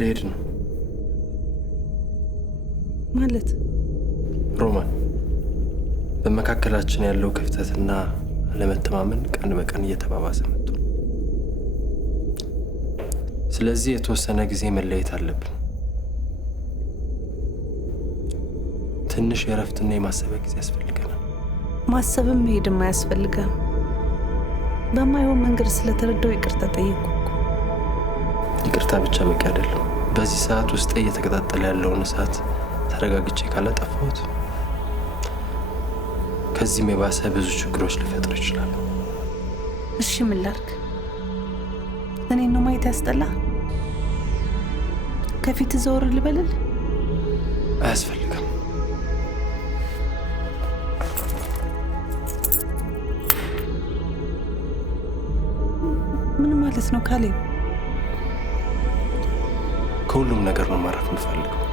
ልሄድ ነው ማለት ሮማን። በመካከላችን ያለው ክፍተትና አለመተማመን ቀን በቀን እየተባባሰ መጥቷል። ስለዚህ የተወሰነ ጊዜ መለየት አለብን። ትንሽ የእረፍትና የማሰቢያ ጊዜ ያስፈልገናል። ማሰብም መሄድም አያስፈልገም። በማይሆን መንገድ ስለተረዳው ይቅርታ ጠየቁ። ይቅርታ ብቻ በቂ አይደለም። በዚህ ሰዓት ውስጥ እየተቀጣጠለ ያለውን እሳት ተረጋግቼ ካላጠፋሁት ከዚህም የባሰ ብዙ ችግሮች ሊፈጥር ይችላል። እሺ ምን ላድርግ? እኔን ነው ማየት ያስጠላ? ከፊት ዘወር ልበልል? አያስፈልግም። ምን ማለት ነው ካሌብ? ከሁሉም ነገር ነው ማረፍ የምፈልገው።